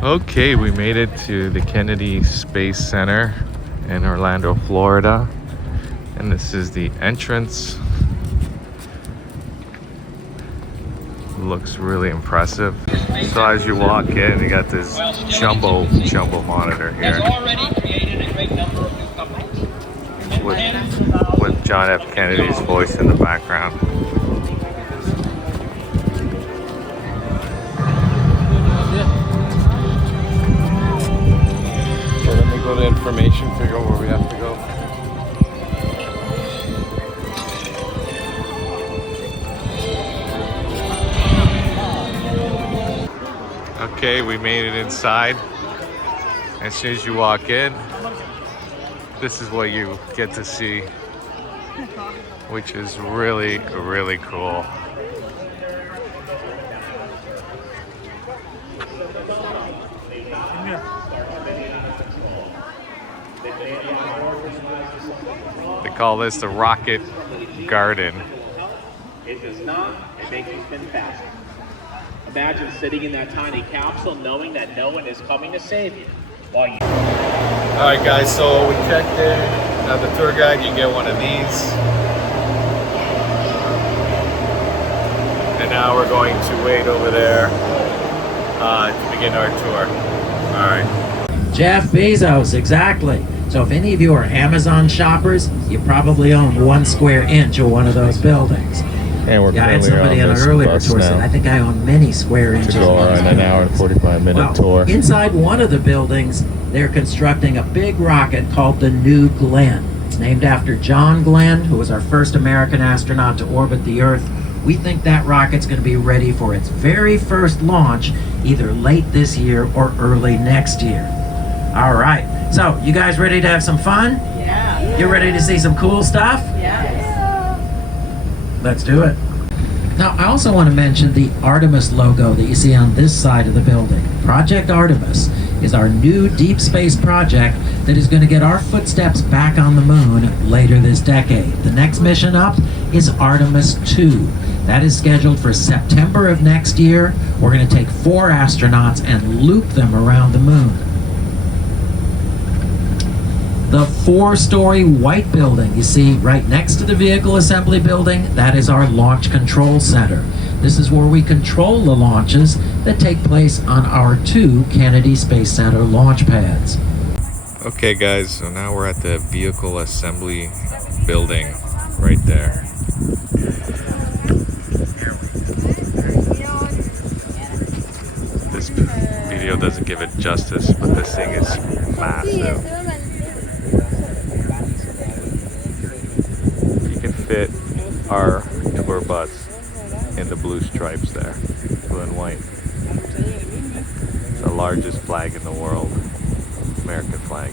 Okay, we made it to the Kennedy Space Center in Orlando, Florida. And this is the entrance. Looks really impressive. So as you walk in, you got this jumbo monitor here with John F. Kennedy's voice in the background. So let me go to information, figure out where we have to go. Okay, we made it inside. As soon as you walk in, this is what you get to see, which is really, really cool. They call this the Rocket Garden. It does not, it makes you spin faster. Imagine sitting in that tiny capsule knowing that no one is coming to save you while you... Alright guys, so we checked in. Now the tour guide, you get one of these. And now we're going to wait over there to begin our tour. Alright. Jeff Bezos, exactly. So if any of you are Amazon shoppers, you probably own 1 square inch of one of those buildings. And we're Yeah, I had currently somebody on on this an earlier bus tour said, now I think I own many square inches. to go of those on an hour and buildings. 45-minute tour. Inside one of the buildings, they're constructing a big rocket called the New Glenn. It's named after John Glenn, who was our first American astronaut to orbit the Earth. We think that rocket's going to be ready for its very first launch, either late this year or early next year. All right, so you guys ready to have some fun? Yeah. You ready to see some cool stuff? Yes. Let's do it. Now, I also want to mention the Artemis logo that you see on this side of the building. Project Artemis is our new deep space project that is going to get our footsteps back on the moon later this decade. The next mission up is Artemis 2. That is scheduled for September of next year. We're going to take 4 astronauts and loop them around the moon. The 4-story white building you see right next to the vehicle assembly building, that is our launch control center. This is where we control the launches that take place on our 2 Kennedy Space Center launch pads. Okay guys, so now we're at the vehicle assembly building right there. This video doesn't give it justice, but this thing is massive. You can fit our tour bus in the blue stripes there, blue and white. It's the largest flag in the world, American flag.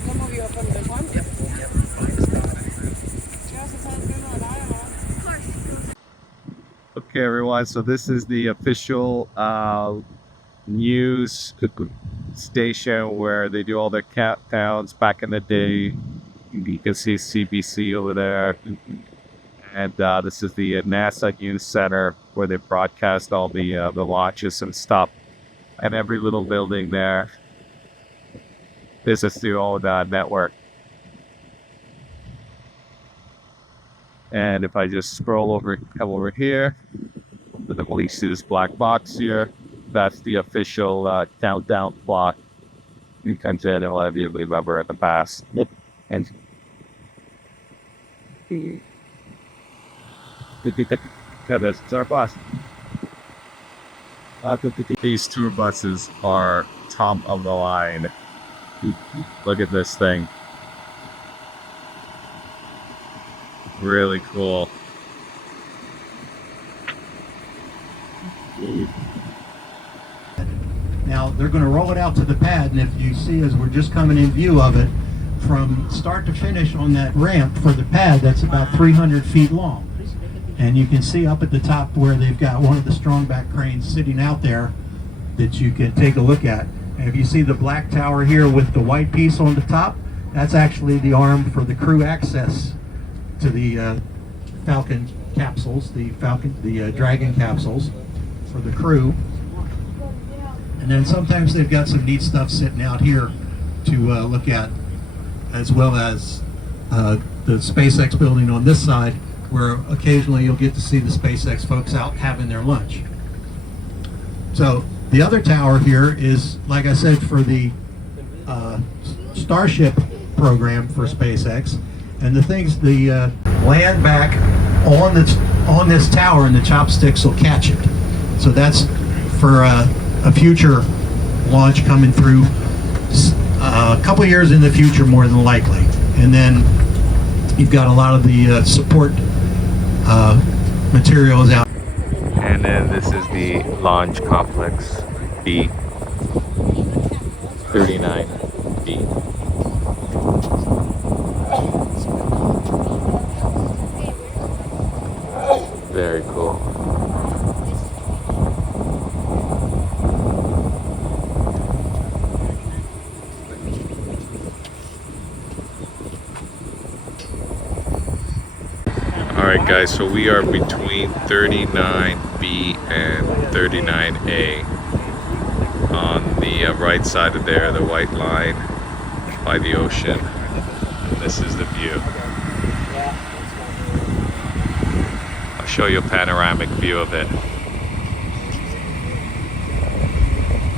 Okay everyone, so this is the official news station where they do all their countdowns. Back in the day, you can see CBC over there. And this is the NASA News Center where they broadcast all the launches and stuff. And every little building there, this is the old network. And if I just scroll come over here, then we see this black box here. That's the official countdown clock. You can tell a lot of you remember in the past. And that's our bus. These tour buses are top of the line. Look at this thing. Really cool. Now they're going to roll it out to the pad, and if you see as we're just coming in view of it, from start to finish on that ramp for the pad, that's about 300 feet long. And you can see up at the top where they've got one of the strongback cranes sitting out there that you can take a look at. And if you see the black tower here with the white piece on the top, that's actually the arm for the crew access to the Falcon capsules, the Dragon capsules for the crew. And then sometimes they've got some neat stuff sitting out here to look at, as well as the SpaceX building on this side, where occasionally you'll get to see the SpaceX folks out having their lunch. So the other tower here is, like I said, for the Starship program for SpaceX, and the land back on this tower, and the chopsticks will catch it. So that's for a future launch coming through a couple years in the future, more than likely. And then you've got a lot of the support materials out. And then this is the Lune Complex B, 39B. Very cool. Alright guys, so we are between 39B and 39A on the right side of there, the white line by the ocean. This is the view. I'll show you a panoramic view of it.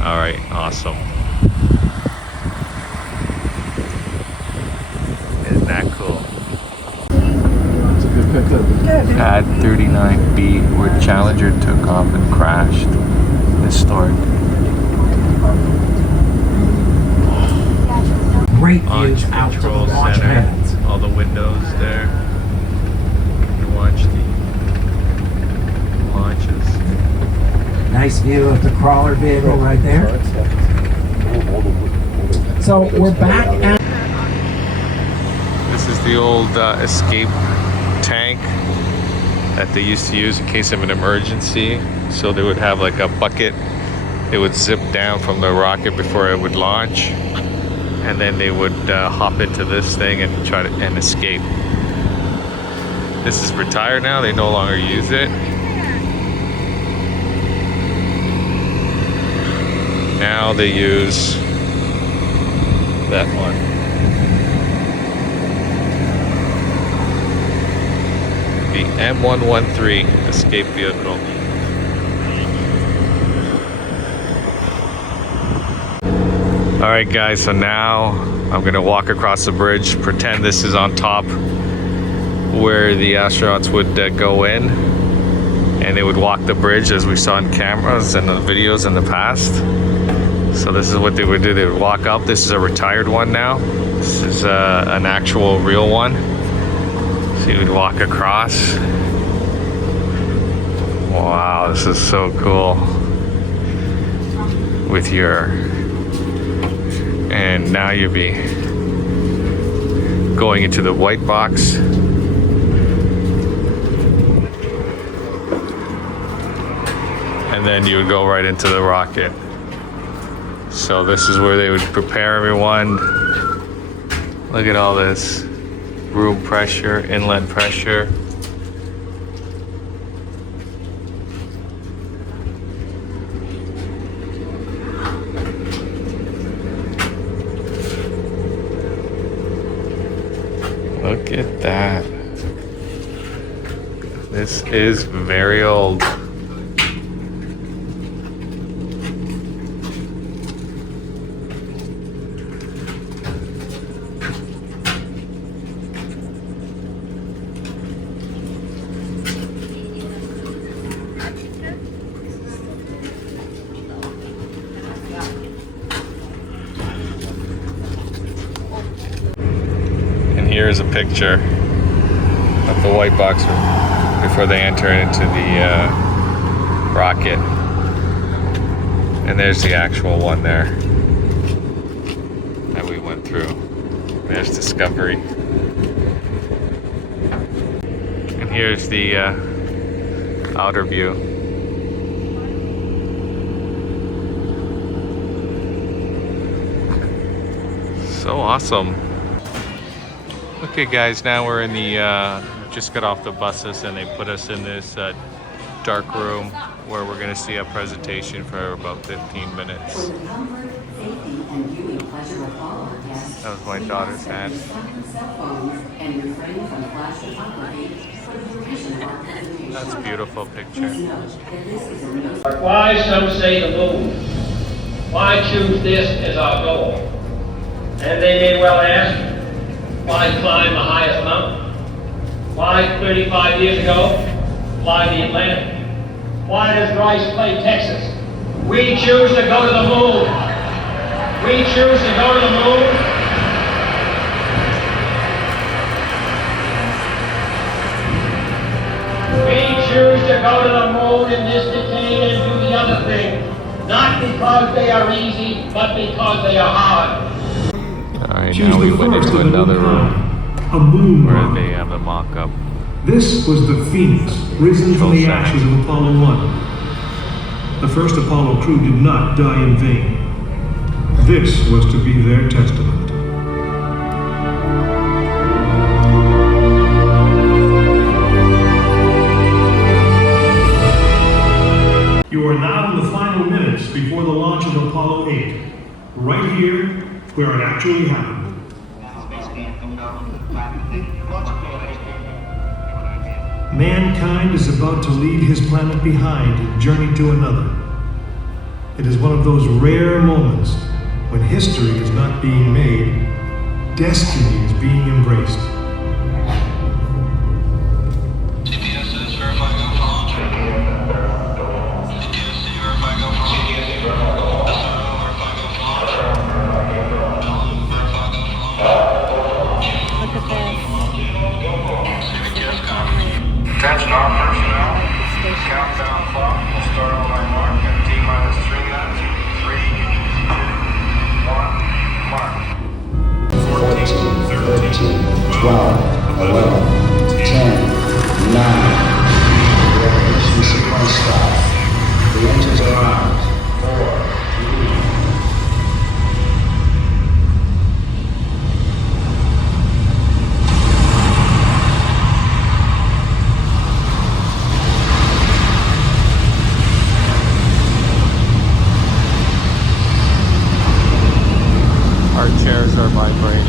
Alright, awesome. Isn't that cool? At 39B, where Challenger took off and crashed. Historic. Great Launch views out to the control launch center. pads. All the windows there. You can watch the launches. Nice view of the crawler vehicle right there. So we're back at... This is the old escape tank that they used to use in case of an emergency. So they would have like a bucket. They would zip down from the rocket before it would launch, and then they would hop into this thing and try to escape. This is retired now. They no longer use it. Now they use that one. The M113 escape vehicle. Alright guys, so now I'm gonna walk across the bridge, pretend this is on top where the astronauts would go in, and they would walk the bridge as we saw in cameras and the videos in the past. So this is what they would do. They would walk up. This is a retired one now. This is an actual real one. So you would walk across. Wow, this is so cool. With your, and now you'll be going into the white box. And then you would go right into the rocket. So this is where they would prepare everyone. Look at all this. Room pressure, inlet pressure. Look at that. This is very old. Here's a picture of the white box before they enter into the rocket. And there's the actual one there that we went through. There's Discovery. And here's the outer view. So awesome. Okay guys, now we're in the, just got off the buses and they put us in this dark room where we're going to see a presentation for about 15 minutes. That was my daughter's hand. That's a beautiful picture. Why, some say, the moon? Why choose this as our goal? And they may well ask, why climb the highest mountain? Why 35 years ago, fly the Atlantic? Why does Rice play Texas? We choose to go to the moon. We choose to go to the moon. We choose to go to the moon in this decade and do the other thing. Not because they are easy, but because they are hard. Alright, now we went into another room a moon where rocket. they have the mock-up. This was the Phoenix, risen from the ashes of Apollo 1. The first Apollo crew did not die in vain. This was to be their testament. You are now in the final minutes before the launch of Apollo 8, right here where it actually happened. Mankind is about to leave his planet behind and journey to another. It is one of those rare moments when history is not being made, destiny is being embraced. Attention all personnel. Countdown clock will start on my mark in T-minus 3 minutes. 3, 2, 1, mark. 14, 13, 12, 11, 10, 9. We have ignition sequence start. The engines are on. 4, 3. Our chairs are vibrating.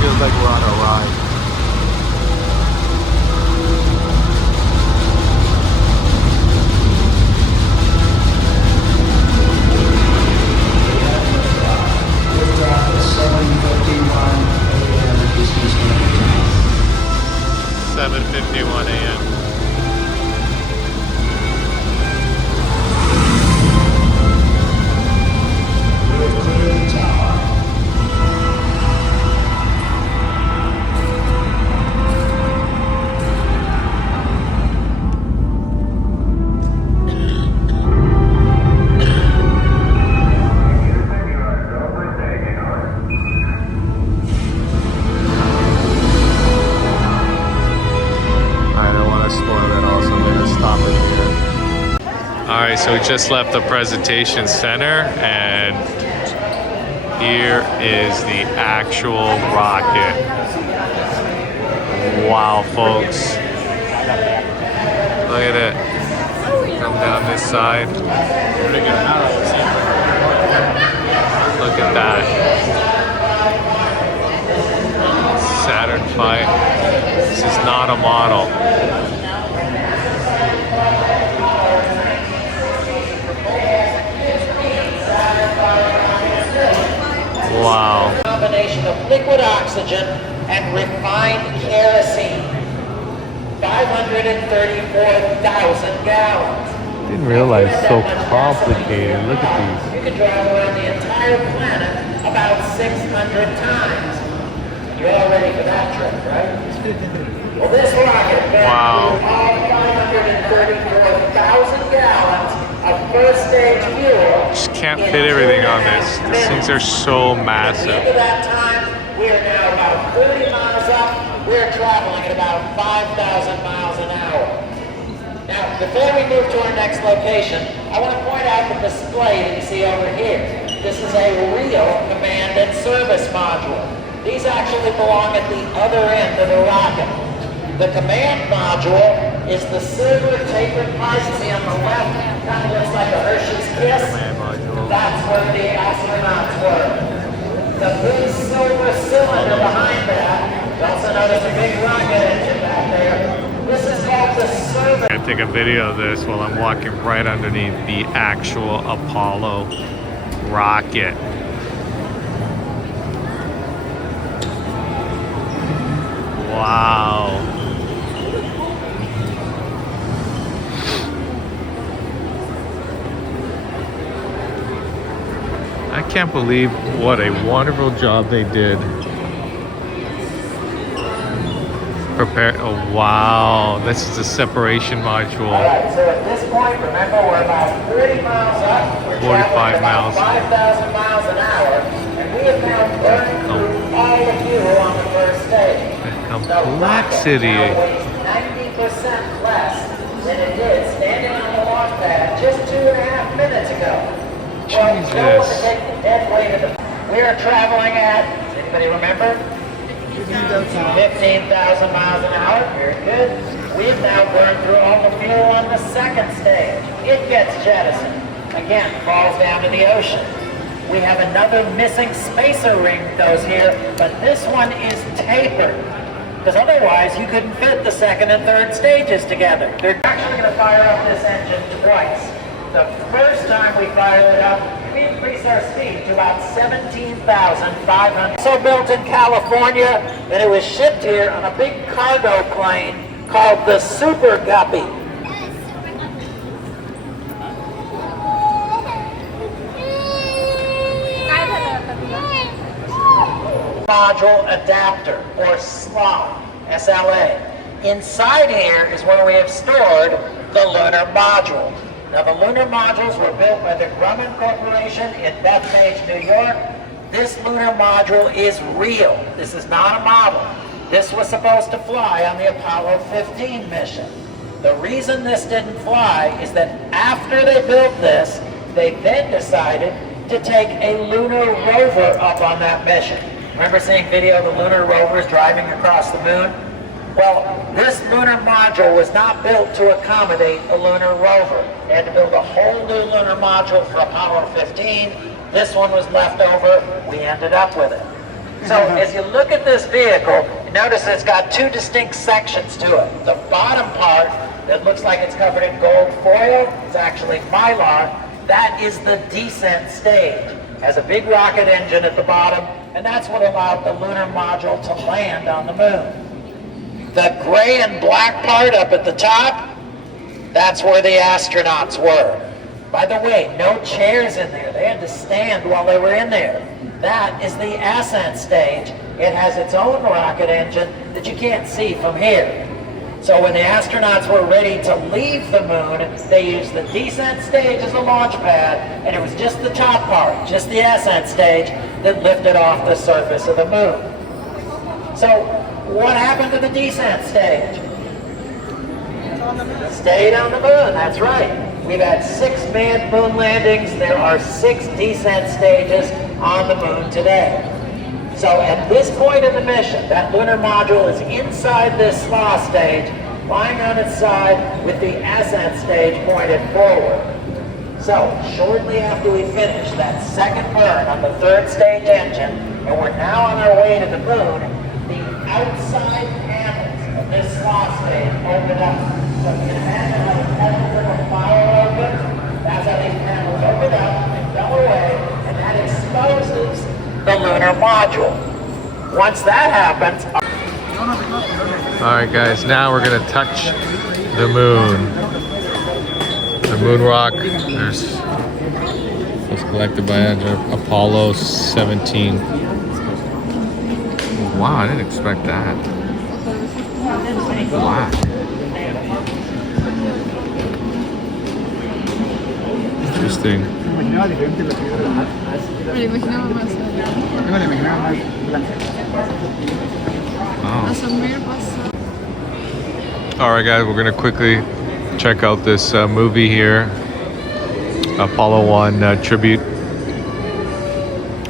Feels like we're on a ride. Liftoff at 7:51 a.m. Eastern Standard Time. 7:51 a.m. We have cleared the tower. I don't want to spoil it all, so I'm going to stop it here. Alright, so we just left the presentation center, and here is the actual rocket. Wow, folks. Look at it. Come down this side. Look at that. Saturn V. This is not a model. Wow. Combination of liquid oxygen and refined kerosene. 534,000 gallons. Didn't realize it's so complicated. Look at these. You can drive around the entire planet about 600 times. You're all ready for that trip, right? Well, this rocket burned Wow. all 534,000 gallons of first stage fuel. Just can't fit everything on this. These things are so At the massive. end of that time, we are now about 30 miles up. We're traveling at about 5,000 miles an hour. Now, Now, before we move to our next location, I want to point out the display that you see over here. This is a real command and service module. These actually belong at the other end of the rocket. The command module is the silver tapered part you see on the left, kind of looks like a Hershey's Kiss. That's where the astronauts were. The big silver cylinder behind that, you also notice a big rocket engine back there. This is called the service. I'm gonna take a video of this while I'm walking right underneath the actual Apollo rocket. Wow. I can't believe what a wonderful job they did. Prepare. Oh wow, this is the separation module. Alright, so at this point, remember we're about 40 miles up. We're 45 traveling about miles. 5,000 miles an hour, and we have now burned through all the fuel on the first stage. The complexity. The rocket now weighs 90% less than it did standing on the launch pad just 2.5 minutes ago. Well, no one to take the dead weight of the... We are traveling at, does anybody remember? 15,000 miles an hour, very good. We've now burned through all the fuel on the second stage. It gets jettisoned. Again, falls down to the ocean. We have another missing spacer ring that goes here, but this one is tapered. Because otherwise you couldn't fit the second and third stages together. They're actually going to fire up this engine twice. The first time we fired it up, we increased our speed to about 17,500. So built in California, and it was shipped here on a big cargo plane called the Super Guppy. Module adapter, or slot, SLA. Inside here is where we have stored the lunar module. Now the lunar modules were built by the Grumman Corporation in Bethpage, New York. This lunar module is real. This is not a model. This was supposed to fly on the Apollo 15 mission. The reason this didn't fly is that after they built this, they then decided to take a lunar rover up on that mission. Remember seeing video of the lunar rovers driving across the moon? Well, this lunar module was not built to accommodate a lunar rover. They had to build a whole new lunar module for Apollo 15. This one was left over. We ended up with it. So as you look at this vehicle, you notice it's got two distinct sections to it. The bottom part that looks like it's covered in gold foil is actually mylar. That is the descent stage. It has a big rocket engine at the bottom, and that's what allowed the lunar module to land on the moon. The gray and black part up at the top, that's where the astronauts were. By the way, no chairs in there. They had to stand while they were in there. That is the ascent stage. It has its own rocket engine that you can't see from here. So when the astronauts were ready to leave the moon, they used the descent stage as a launch pad, and it was just the top part, just the ascent stage, that lifted off the surface of the moon. So what happened to the descent stage? Stayed on the moon, that's right. We've had 6 manned moon landings. There are 6 descent stages on the moon today. So at this point in the mission, that lunar module is inside this slot stage, lying on its side with the ascent stage pointed forward. So shortly after we finish that second burn on the third stage engine, and we're now on our way to the moon, the outside panels of this slot stage open up. So you can imagine how the panels of a fire open. That's how these panels open up and fell away, and that exposes the lunar module. Once that happens... Alright guys, now we're gonna touch the moon. The moon rock, was collected by Apollo 17. Wow, I didn't expect that. Black. Interesting. Wow. Alright guys, we're gonna quickly check out this movie here, Apollo 1 tribute.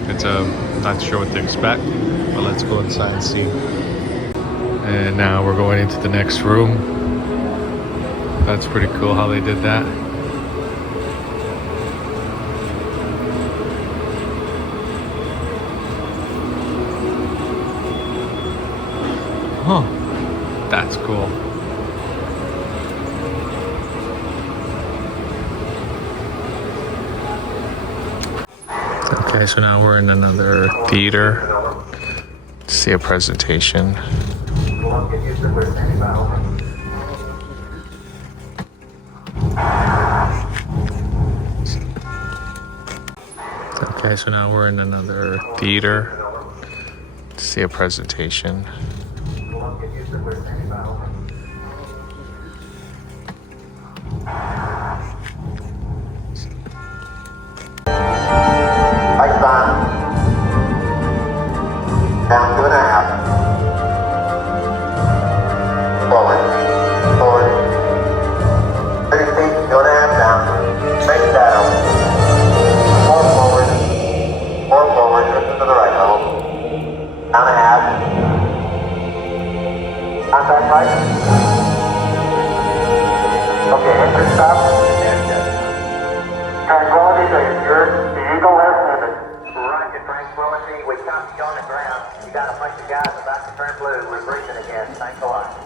It's not sure what to expect, but let's go inside and see. And now we're going into the next room. That's pretty cool how they did that. Huh, that's cool. Okay, so now we're in another theater to see a presentation. Okay, so now we're in another theater to see a presentation. Down 2.5. Forward. 30 feet, 2.5 down. Straight shadow. 4 forward. 4 forward. Listen to the right level. Down 1/2. Contact right. Okay, enter stop. Tranquility Base, good. The Eagle has landed. Roger, Tranquility. We copy you on the ground. You got a bunch of guys about to turn blue. We're breathing again. Thanks a lot.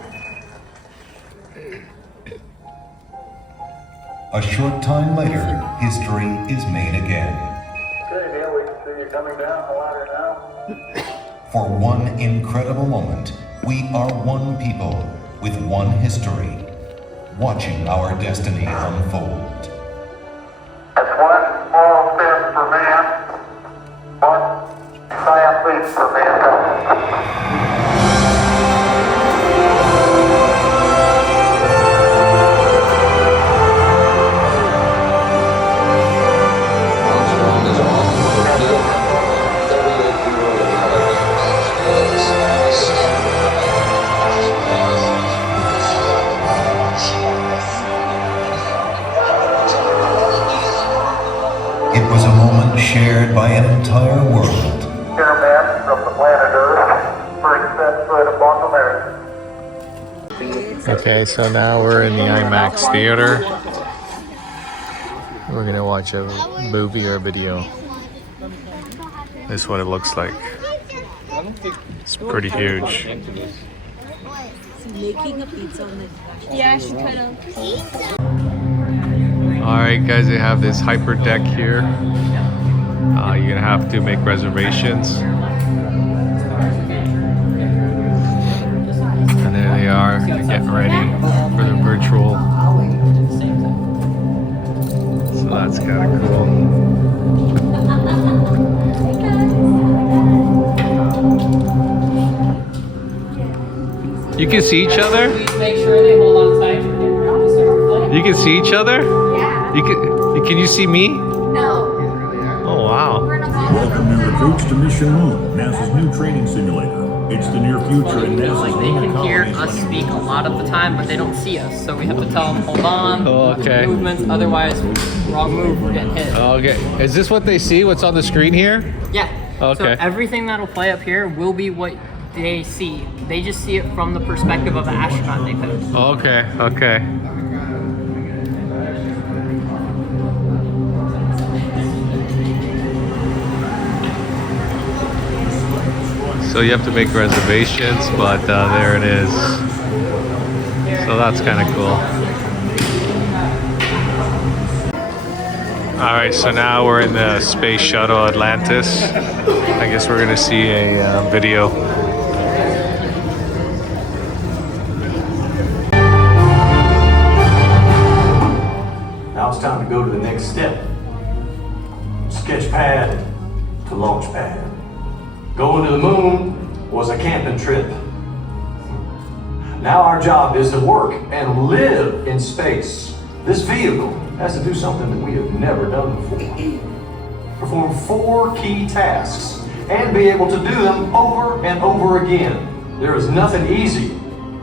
A short time later, history is made again. Okay, Neil, we can see you coming down the ladder now. For one incredible moment, we are one people with one history, watching our destiny unfold. That's one small step for man, one giant leap for mankind. It was a moment shared by an entire world. Here, man, from the planet Earth, first set foot upon the Merritt. Okay, so now we're in the IMAX theater. We're gonna watch a movie or a video. This is what it looks like. It's pretty huge. Making a pizza on the yeah, I should cut a pizza. Alright guys, they have this Hyperdeck here. You're gonna have to make reservations. And there they are, getting ready for the virtual. So that's kind of cool. You can see each other? Make sure they hold on tight. You can see each other? Yeah. Can you see me? No. Oh wow. Welcome new recruits to Mission Moon, NASA's new training simulator. It's the near future in NASA's Like they can hear us speak a lot of the time, but they don't see us. So we have to tell them, hold on, okay. movements, otherwise wrong move, we're getting hit. Okay. Is this what they see? What's on the screen here? Yeah. Okay. So everything that'll play up here will be what they see. They just see it from the perspective of the astronaut they post. Okay, okay. So you have to make reservations, but there it is. So that's kind of cool. All right, so now we're in the Space Shuttle Atlantis. I guess we're gonna see a video. Now it's time to go to the next step. Sketch pad to launch pad. Going to the moon was a camping trip. Now our job is to work and live in space. This vehicle has to do something that we have never done before. Perform 4 key tasks and be able to do them over and over again. There is nothing easy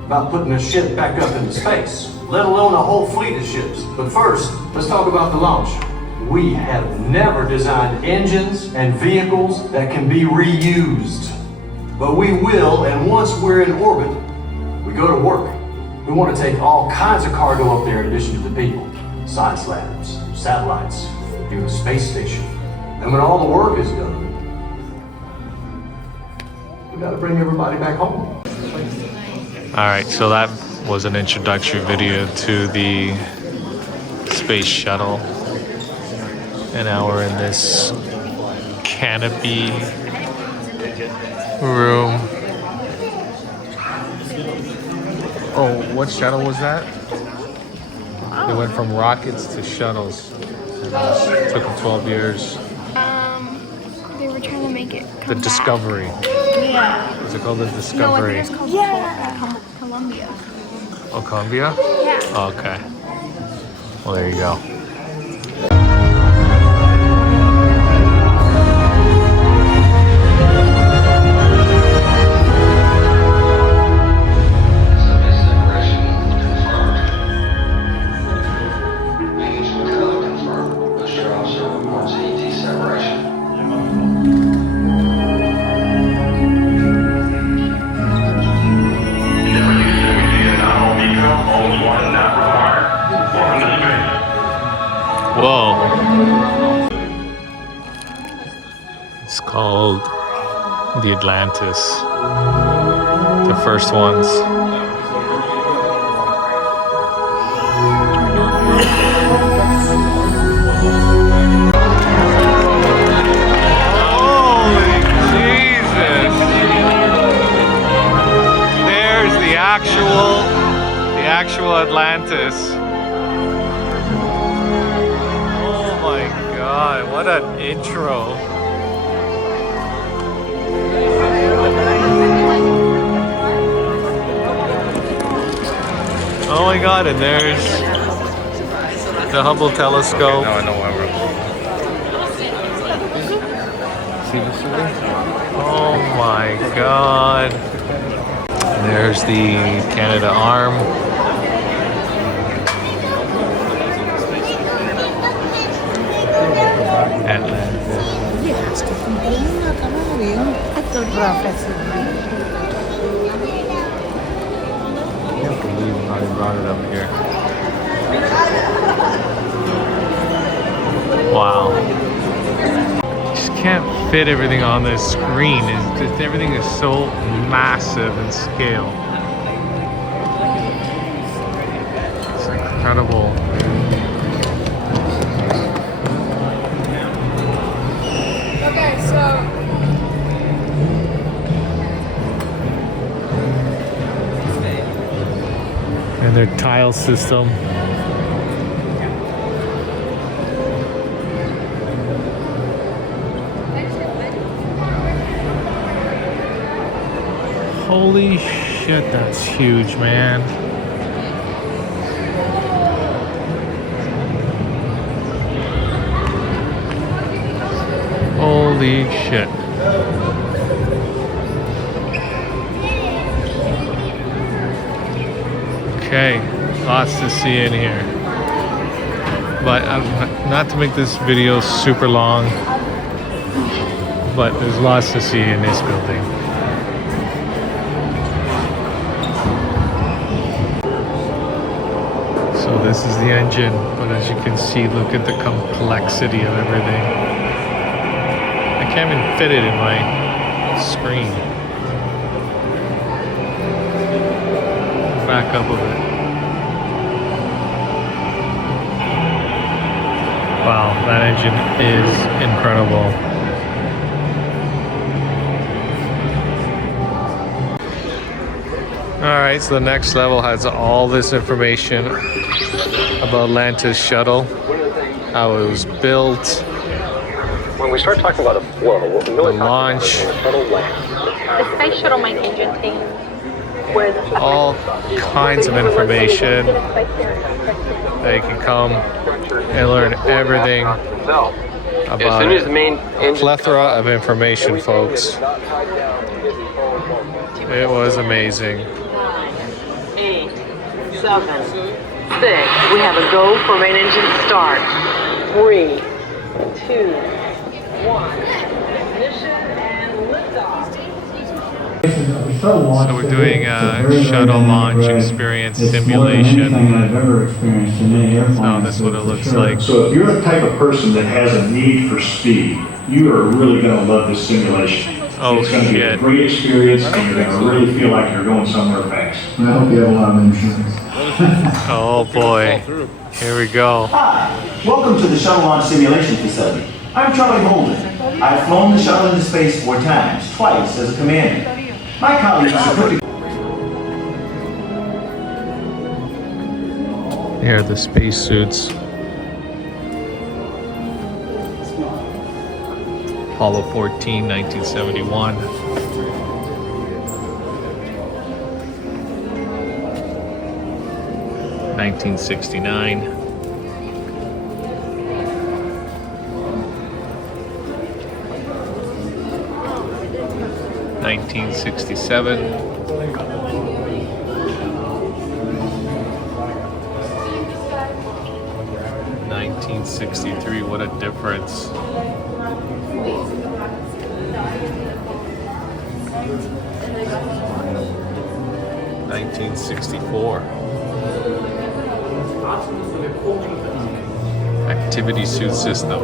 about putting a ship back up into space. let alone a whole fleet of ships. But first, let's talk about the launch. We have never designed engines and vehicles that can be reused. But we will, and once we're in orbit, we go to work. We want to take all kinds of cargo up there in addition to the people. Science labs, satellites, even a space station. And when all the work is done, we gotta bring everybody back home. Alright, so that was an introductory video to the space shuttle. And now we're in this Canopy Room. Oh, what shuttle was that? They went from rockets to shuttles. It took them 12 years. They were trying to make it The Discovery. Yeah. Is it called the No, I Discovery? think it's called Columbia. Oh, Columbia? Yeah. Oh, okay. Well, there you go. Whoa. It's called the Atlantis. The first ones. Holy Jesus. There's the actual Atlantis. God, what an intro. Oh my God, and there's the Hubble telescope. No, I know where we're. Oh my God. And there's the Canada arm. I can't believe how they brought it up here. Wow. Just can't fit everything on this screen. Everything is so massive in scale. It's incredible. Okay, so And their tile system. Holy shit, that's huge, man. Holy shit. Okay, lots to see in here. But not to make this video super long, but there's lots to see in this building. So this is the engine, but as you can see, look at the complexity of everything. I can't even fit it in my screen. Back up a bit. Wow, that engine is incredible. Alright, so the next level has all this information about Atlantis shuttle, how it was built, when we start talking about a flow, what we really the launch, The space shuttle main engine thing was all kinds of information that you can come and learn everything about a plethora of information, folks. It was amazing. 8, 7, 6. We have a go for main engine start. 3, 2, 1. Ignition and liftoff. So we're doing a shuttle launch experience simulation. So this is what it looks like. So if you're the type of person that has a need for speed, you are really going to love this simulation. Oh, it's going to be a great experience, and you're going to really feel like you're going somewhere fast. I hope you have a lot of insurance. Oh boy, here we go. Hi, welcome to the Shuttle Launch Simulation Facility. I'm Charlie Holden. I've flown the shuttle into space 4 times, twice as a commander. My colleagues are putting... Here are the spacesuits. Apollo 14, 1971. (1969). (1967). 1963, what a difference. 1964. Activity suit system.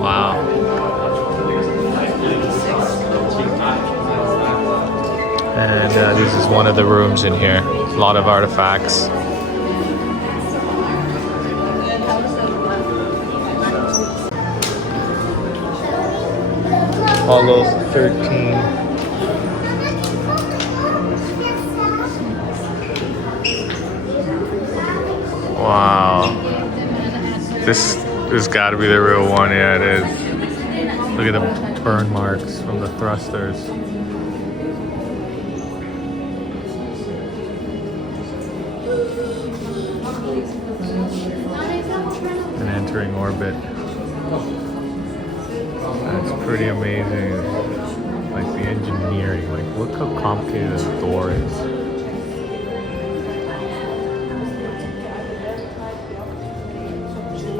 Wow. And this is one of the rooms in here. A lot of artifacts. Apollo 13. Wow. This has got to be the real one. Yeah, it is. Look at the burn marks from the thrusters. And entering orbit. That's pretty amazing. Like the engineering, like look how complicated this door is.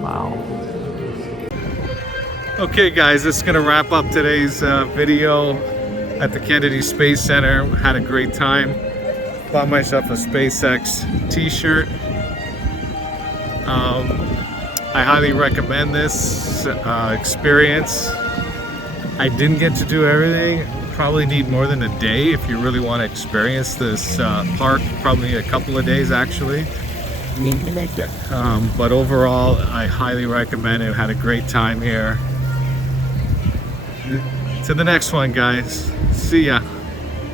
Wow. Okay guys, this is gonna wrap up today's video at the Kennedy Space Center. Had a great time. Bought myself a SpaceX t-shirt. I highly recommend this experience. I didn't get to do everything. Probably need more than a day if you really want to experience this park. Probably a couple of days actually. But overall, I highly recommend it. Had a great time here. To the next one, guys. See ya.